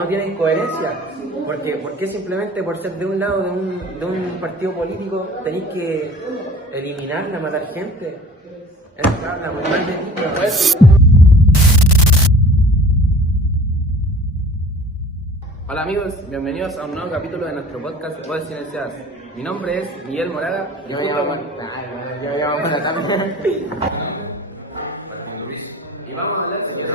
No tienen coherencia, porque simplemente por ser de un lado de un partido político tenéis que eliminarla, matar gente. Es la moral de ti. Hola amigos, bienvenidos a un nuevo capítulo de nuestro podcast Voces Silenciadas. Mi nombre es Miguel Moraga y y vamos a hablar sobre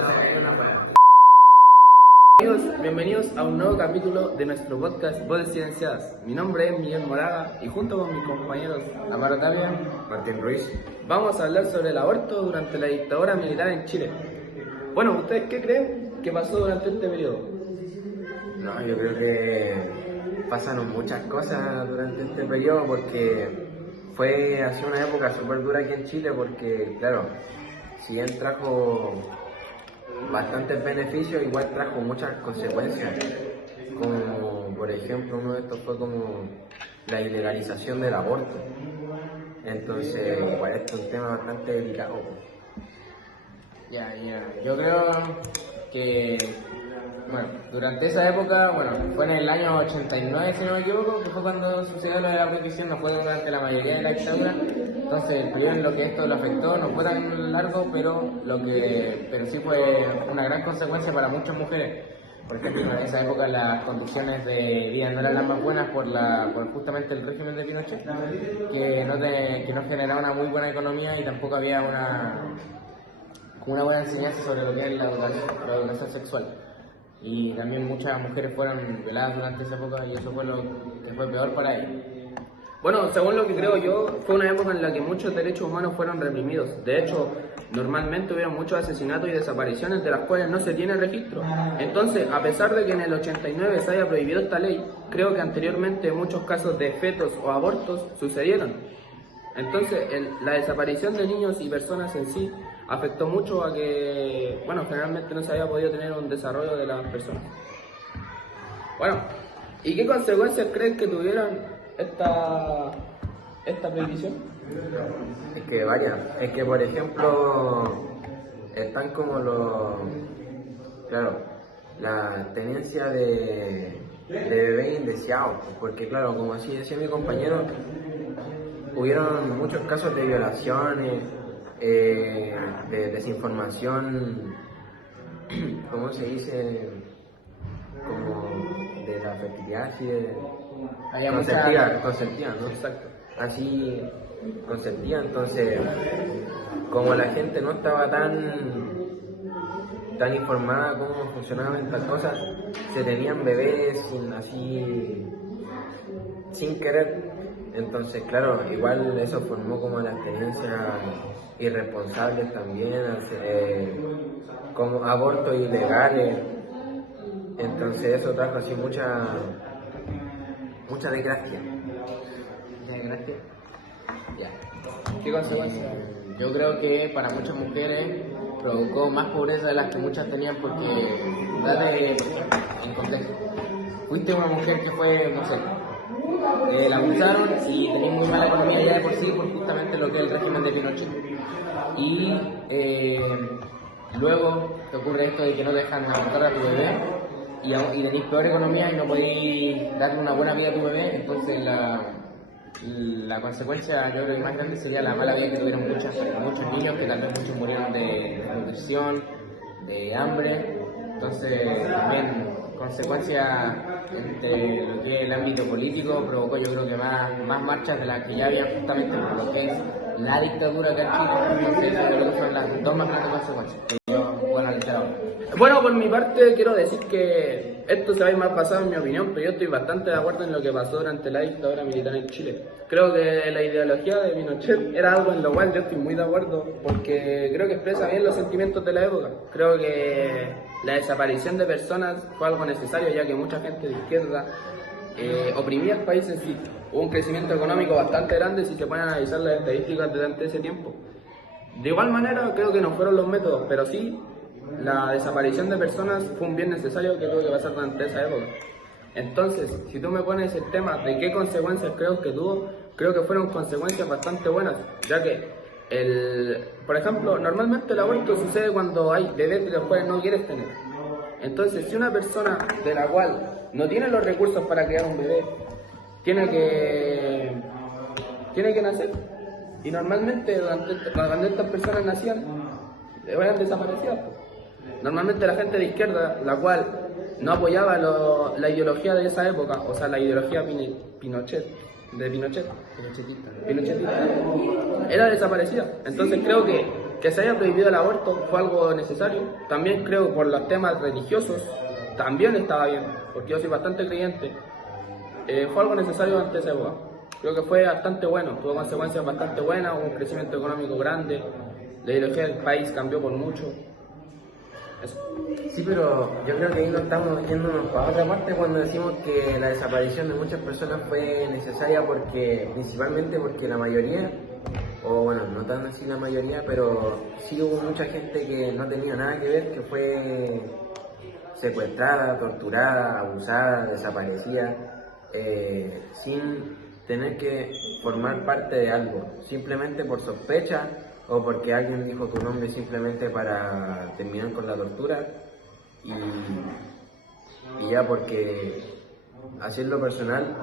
Amigos, bienvenidos a un nuevo capítulo de nuestro podcast Voces Silenciadas. Mi nombre es Miguel Moraga y junto con mis compañeros Amaro Tapia, Martín Ruiz, vamos a hablar sobre el aborto durante la dictadura militar en Chile. Bueno, ¿ustedes qué creen que pasó durante este periodo? No, yo creo que pasaron muchas cosas durante este periodo porque fue así una época súper dura aquí en Chile porque, claro, si bien trajo bastantes beneficios, igual trajo muchas consecuencias, como por ejemplo uno de estos fue como la ilegalización del aborto. Entonces, igual esto es un tema bastante delicado. Yo creo que, bueno, durante esa época, fue en el año 89, si no me equivoco, que fue cuando sucedió lo de la prohibición, no fue durante la mayoría de la dictadura. Entonces, el periodo en lo que esto lo afectó no fue tan largo, pero sí fue una gran consecuencia para muchas mujeres. Porque en esa época las condiciones de vida no eran las más buenas por justamente el régimen de Pinochet, que no generaba una muy buena economía y tampoco había una buena enseñanza sobre lo que es la educación sexual. Y también muchas mujeres fueron violadas durante esa época y eso fue lo que fue peor para ellas. Bueno, según lo que creo yo, fue una época en la que muchos derechos humanos fueron reprimidos. De hecho, normalmente hubieron muchos asesinatos y desapariciones de las cuales no se tiene registro. Entonces, a pesar de que en el 89 se haya prohibido esta ley, creo que anteriormente muchos casos de fetos o abortos sucedieron. Entonces, la desaparición de niños y personas en sí afectó mucho a que, generalmente no se había podido tener un desarrollo de las personas. Bueno, ¿y qué consecuencias creen que tuvieron esta prohibición? Es que varias. Es que, por ejemplo, están como la tenencia de bebés indeseados. Porque, claro, como así decía mi compañero, hubieron muchos casos de violaciones, de desinformación, ¿cómo se dice? Como de la fertilidad, así de consentida, ¿no? Exacto. Así, consentida. Entonces, como la gente no estaba tan informada cómo funcionaban estas cosas, se tenían bebés sin querer. Entonces, claro, igual eso formó como las tendencias irresponsables también, como abortos ilegales. Entonces eso trajo así mucha desgracia. ¿Qué consecuencias? Yo creo que para muchas mujeres provocó más pobreza de las que muchas tenían porque, date en contexto, fuiste una mujer que fue, no sé, la abusaron y tenía muy mala economía ya de por sí por justamente lo que es el régimen de Pinochet. Y luego te ocurre esto de que no te dejan abortar a tu bebé y tenés peor economía y no podéis darle una buena vida a tu bebé. Entonces la consecuencia, yo creo que más grande sería la mala vida que tuvieron muchos niños, que tal vez muchos murieron de nutrición, de hambre. Entonces también consecuencia entre lo que es el ámbito político provocó, yo creo que más marchas de las que ya había justamente por lo que es la dictadura acá en Chile. Entonces yo creo que son las dos más grandes consecuencias que yo puedo analizar ahora. Bueno, por mi parte quiero decir que esto se va a ir más basado en mi opinión, pero yo estoy bastante de acuerdo en lo que pasó durante la dictadura militar en Chile. Creo que la ideología de Pinochet era algo en lo cual yo estoy muy de acuerdo, porque creo que expresa bien los sentimientos de la época. Creo que la desaparición de personas fue algo necesario, ya que mucha gente de izquierda oprimía el país en sí. Hubo un crecimiento económico bastante grande si se pueden analizar las estadísticas durante ese tiempo. De igual manera, creo que no fueron los métodos, pero sí la desaparición de personas fue un bien necesario que tuvo que pasar durante esa época. Entonces, si tú me pones el tema de qué consecuencias creo que tuvo, creo que fueron consecuencias bastante buenas, ya que por ejemplo, normalmente el aborto sucede cuando hay bebés de los cuales no quieres tener. Entonces, si una persona de la cual no tiene los recursos para criar un bebé, tiene que nacer, y normalmente cuando estas personas nacían, eran desaparecidas. Normalmente la gente de izquierda, la cual no apoyaba la ideología de esa época, o sea, la ideología Pinochetista, era desaparecida. Entonces creo que se haya prohibido el aborto fue algo necesario. También creo por los temas religiosos, también estaba bien, porque yo soy bastante creyente. Fue algo necesario ante esa época. Creo que fue bastante bueno, tuvo consecuencias bastante buenas, hubo un crecimiento económico grande, la ideología del país cambió por mucho. Eso. Sí, pero yo creo que ahí no estamos yéndonos para otra parte cuando decimos que la desaparición de muchas personas fue necesaria principalmente porque la mayoría, o bueno, no tan así la mayoría, pero sí hubo mucha gente que no tenía nada que ver, que fue secuestrada, torturada, abusada, desaparecida, sin tener que formar parte de algo, simplemente por sospecha o porque alguien dijo tu nombre simplemente para terminar con la tortura y ya, porque así en lo personal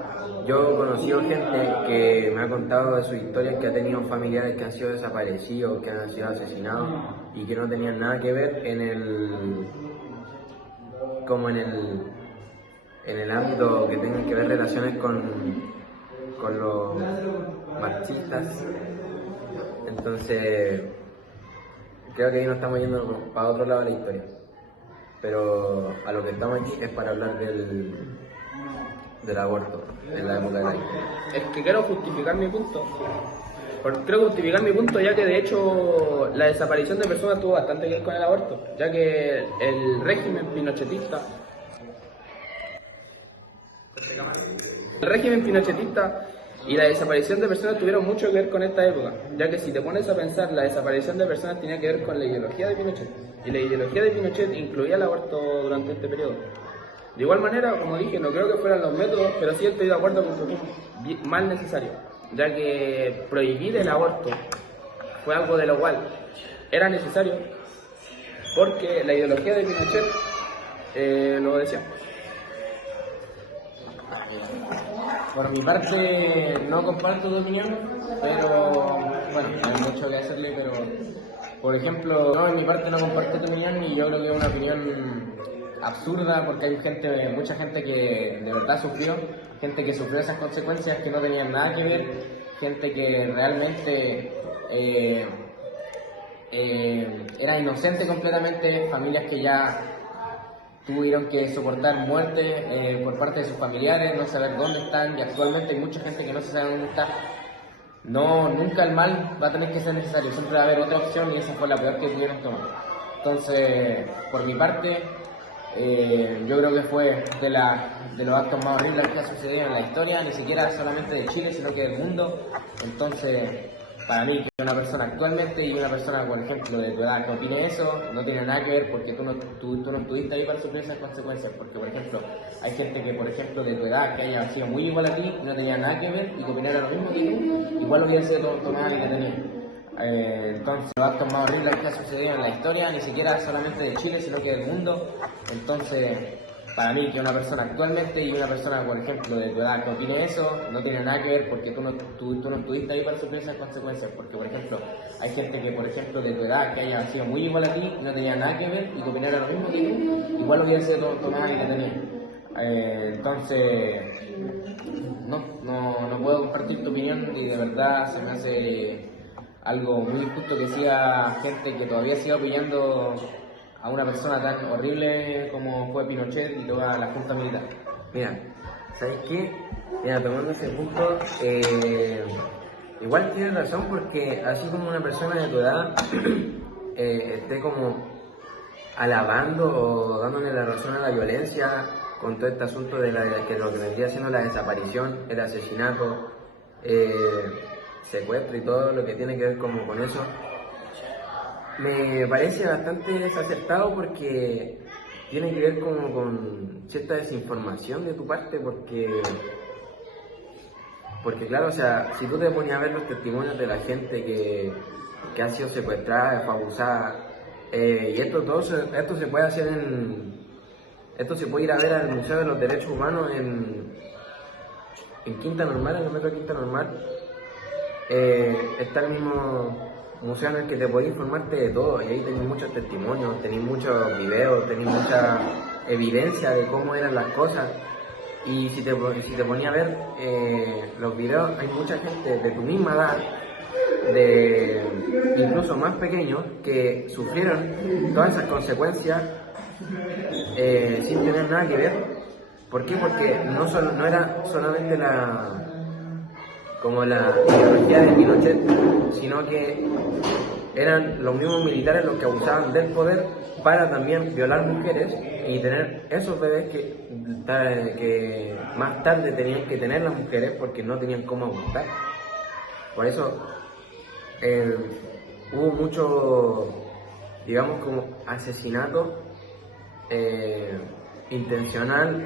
yo he conocido gente que me ha contado de sus historias, que ha tenido familiares que han sido desaparecidos, que han sido asesinados y que no tenían nada que ver en el ámbito que tengan que ver relaciones con los marxistas. Entonces creo que ahí nos estamos yendo para otro lado de la historia, pero a lo que estamos aquí es para hablar del aborto en la época de la guerra. Es que quiero justificar mi punto. Creo justificar mi punto, ya que de hecho la desaparición de personas tuvo bastante que ver con el aborto, ya que el régimen pinochetista y la desaparición de personas tuvieron mucho que ver con esta época, ya que si te pones a pensar, la desaparición de personas tenía que ver con la ideología de Pinochet, y la ideología de Pinochet incluía el aborto durante este periodo. De igual manera, como dije, no creo que fueran los métodos, pero sí estoy de acuerdo con que fue mal necesario, ya que prohibir el aborto fue algo de lo cual era necesario, porque la ideología de Pinochet lo decía. Por mi parte, no comparto tu opinión, pero bueno, hay mucho que hacerle, pero por ejemplo, no, en mi parte no comparto tu opinión y yo creo que es una opinión absurda porque hay mucha gente que de verdad sufrió, gente que sufrió esas consecuencias que no tenían nada que ver, gente que realmente era inocente completamente, familias que ya tuvieron que soportar muerte por parte de sus familiares, no saber dónde están, y actualmente hay mucha gente que no se sabe dónde está. No, nunca el mal va a tener que ser necesario, siempre va a haber otra opción y esa fue la peor que pudieron tomar. Entonces, por mi parte, yo creo que fue de los actos más horribles que ha sucedido en la historia, ni siquiera solamente de Chile, sino que del mundo. Entonces, para mí, que una persona actualmente y una persona, por ejemplo, de tu edad que opine eso, no tiene nada que ver porque tú no estuviste ahí para sufrir esas consecuencias. Porque, por ejemplo, hay gente que, por ejemplo, de tu edad que haya sido muy igual a ti, no tenía nada que ver y que opinara lo mismo que tú, igual hubiera sido tomada y que tenía. Entonces, los actos más horribles que ha sucedido en la historia, ni siquiera solamente de Chile, sino que del mundo. Entonces, para mí, que una persona actualmente y una persona, por ejemplo, de tu edad que opine eso, no tiene nada que ver porque tú no estuviste ahí para sufrir esas consecuencias. Porque, por ejemplo, hay gente que, por ejemplo, de tu edad que haya sido muy igual a ti, no tenía nada que ver y que opinara lo mismo que tú, igual hubiera sido tomada y que tenía. Entonces, no puedo compartir tu opinión y de verdad se me hace algo muy injusto que siga gente que todavía siga apoyando a una persona tan horrible como fue Pinochet y toda la Junta Militar. Mira, ¿sabes qué? Mira, tomando ese punto, igual tienes razón porque así como una persona de tu edad esté como alabando o dándole la razón a la violencia con todo este asunto de que lo que vendría siendo la desaparición, el asesinato, secuestro y todo lo que tiene que ver como con eso, me parece bastante desacertado porque tiene que ver como con cierta desinformación de tu parte porque claro, o sea, si tú te pones a ver los testimonios de la gente que ha sido secuestrada, fue abusada, y esto se puede hacer Esto se puede ir a ver al Museo de los Derechos Humanos en Quinta Normal, en el metro Quinta Normal. Está el mismo museo en el que te podés informarte de todo, y ahí tenéis muchos testimonios, tenéis muchos videos, tenéis mucha evidencia de cómo eran las cosas. Y si te ponía a ver los videos, hay mucha gente de tu misma edad, incluso más pequeños, que sufrieron todas esas consecuencias sin tener nada que ver. ¿Por qué? Porque no era solamente la ideología de Pinochet, sino que eran los mismos militares los que abusaban del poder para también violar mujeres y tener esos bebés que más tarde tenían que tener las mujeres porque no tenían cómo abortar. Por eso hubo mucho, digamos, como asesinato intencional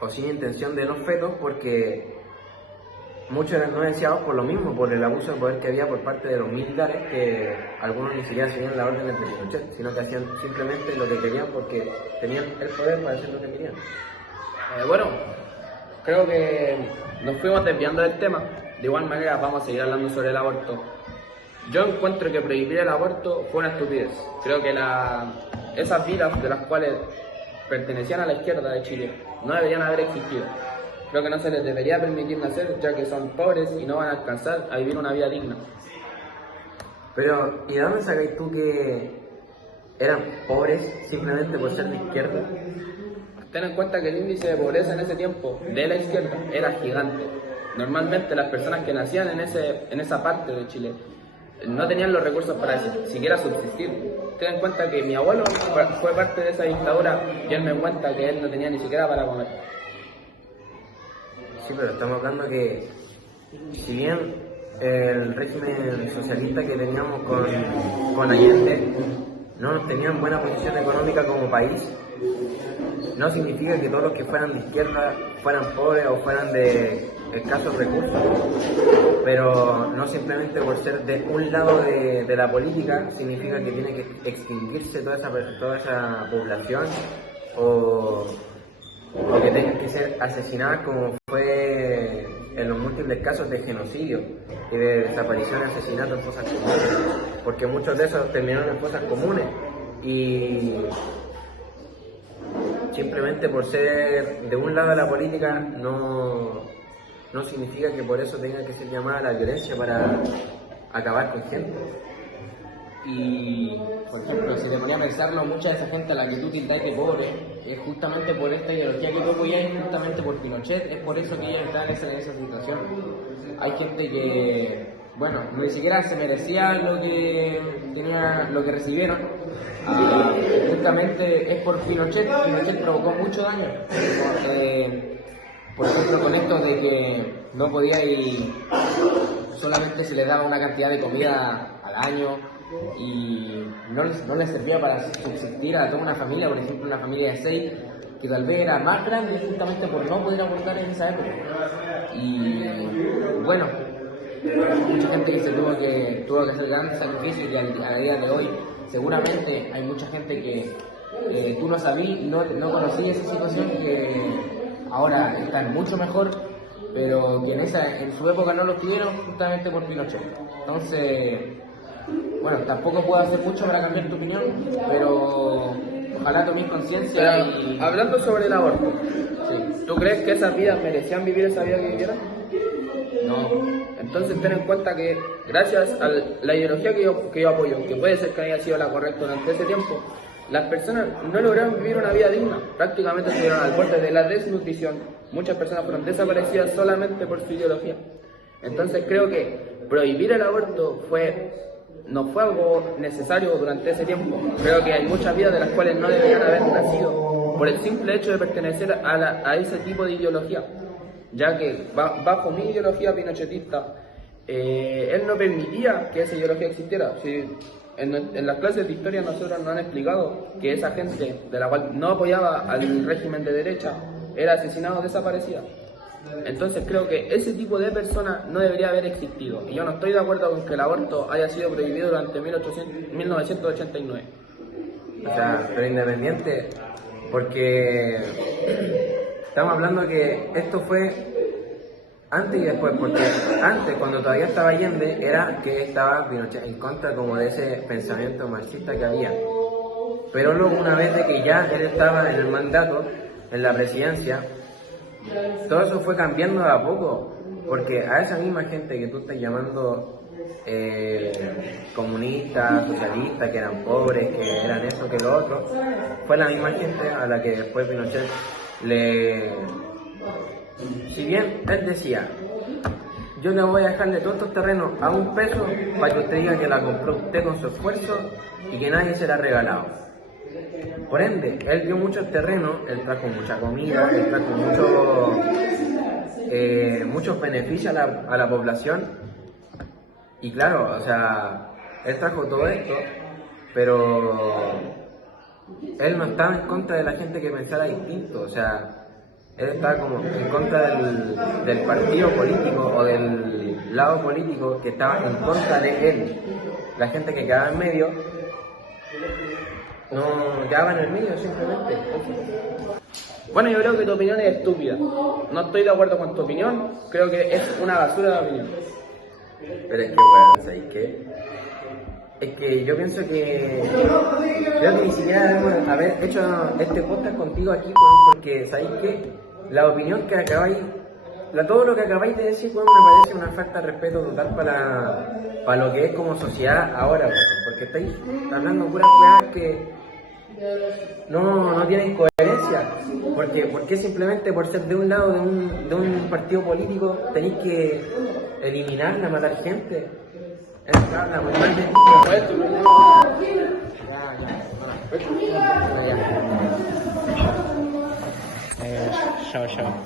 o sin intención de los fetos, porque muchos eran no deseados por lo mismo, por el abuso de poder que había por parte de los militares, que algunos ni siquiera seguían las órdenes de Pinochet, sino que hacían simplemente lo que querían porque tenían el poder para hacer lo que querían. Bueno, creo que nos fuimos desviando del tema. De igual manera vamos a seguir hablando sobre el aborto. Yo encuentro que prohibir el aborto fue una estupidez. Creo que esas vidas de las cuales pertenecían a la izquierda de Chile no deberían haber existido. Creo que no se les debería permitir nacer, ya que son pobres y no van a alcanzar a vivir una vida digna. Pero, ¿y de dónde sacáis tú que eran pobres simplemente por ser de izquierda? Ten en cuenta que el índice de pobreza en ese tiempo de la izquierda era gigante. Normalmente las personas que nacían en esa parte de Chile no tenían los recursos para siquiera subsistir. Ten en cuenta que mi abuelo fue parte de esa dictadura y él me cuenta que él no tenía ni siquiera para comer. Sí, pero estamos hablando que, si bien el régimen socialista que teníamos con Allende no tenían buena posición económica como país, no significa que todos los que fueran de izquierda fueran pobres o fueran de escasos recursos, pero no simplemente por ser de un lado de la política significa que tiene que extinguirse toda esa población o que tengan que ser asesinadas, como fue en los múltiples casos de genocidio y de desaparición y asesinato en fosas comunes, porque muchos de esos terminaron en fosas comunes y simplemente por ser de un lado de la política no significa que por eso tenga que ser llamada a la violencia para acabar con gente. Y, por ejemplo, si te ponía a pensarlo, mucha de esa gente a la que tú tildas de pobre es justamente por esta ideología que tú apoyas, es justamente por Pinochet, es por eso que ellos están en esa situación. Hay gente que, bueno, ni siquiera se merecía lo que recibieron. Justamente es por Pinochet. Pinochet provocó mucho daño. Por ejemplo, con esto de que no podía ir, solamente se le daba una cantidad de comida al año y no les servía para subsistir a toda una familia, por ejemplo una familia de 6 que tal vez era más grande justamente por no poder abortar en esa época. Y bueno, mucha gente que tuvo que hacer grandes sacrificios y a día de hoy seguramente hay mucha gente que tú no sabías, no conocías esa situación, que ahora están mucho mejor, pero que en su época no lo tuvieron justamente por Pinochet. Entonces, bueno, tampoco puedo hacer mucho para cambiar tu opinión, pero ojalá tomes conciencia y... Hablando sobre el aborto, Sí. ¿tú crees que esas vidas merecían vivir esa vida que vivieron? No. Entonces ten en cuenta que gracias a la ideología que yo apoyo, que puede ser que haya sido la correcta durante ese tiempo, las personas no lograron vivir una vida digna, prácticamente estuvieron al borde de la desnutrición. Muchas personas fueron desaparecidas solamente por su ideología. Entonces creo que prohibir el aborto no fue algo necesario durante ese tiempo. Creo que hay muchas vidas de las cuales no deberían haber nacido por el simple hecho de pertenecer a ese tipo de ideología, ya que bajo mi ideología pinochetista, él no permitía que esa ideología existiera. Si en las clases de historia nosotros nos han explicado que esa gente de la cual no apoyaba al régimen de derecha era asesinada o desaparecida. Entonces creo que ese tipo de personas no debería haber existido, y yo no estoy de acuerdo con que el aborto haya sido prohibido durante 1989. O sea, pero independiente, porque estamos hablando que esto fue antes y después, porque antes, cuando todavía estaba Allende, era que estaba Pinochet en contra como de ese pensamiento marxista que había. Pero luego, una vez de que ya él estaba en el mandato, en la presidencia, todo eso fue cambiando de a poco, porque a esa misma gente que tú estás llamando comunistas, socialistas, que eran pobres, que eran eso, que lo otro, fue la misma gente a la que después Pinochet si bien él decía, yo le voy a dejarle todos estos terrenos a $1 para que usted diga que la compró usted con su esfuerzo y que nadie se la ha regalado. Por ende, él dio muchos terrenos, él trajo mucha comida, él trajo muchos beneficios a la población. Y claro, o sea, él trajo todo esto, pero él no estaba en contra de la gente que pensara distinto, o sea, él estaba como en contra del partido político o del lado político que estaba en contra de él. La gente que quedaba en medio no quedaba en el medio simplemente. Bueno, yo creo que tu opinión es estúpida. No estoy de acuerdo con tu opinión, creo que es una basura de opinión. Pero es que, weón, ¿sabes qué? Es que yo pienso que creo que ni siquiera debemos haber hecho este podcast contigo aquí, weón, porque ¿sabéis qué? La opinión que acabáis, todo lo que acabáis de decir, weón, me parece una falta de respeto total para lo que es como sociedad ahora, weón, porque estáis hablando puras weas que no tienen coherencia, porque simplemente por ser de un lado de un partido político tenéis que eliminarla, matar gente. Habla muy mal de ti. Chao, chao.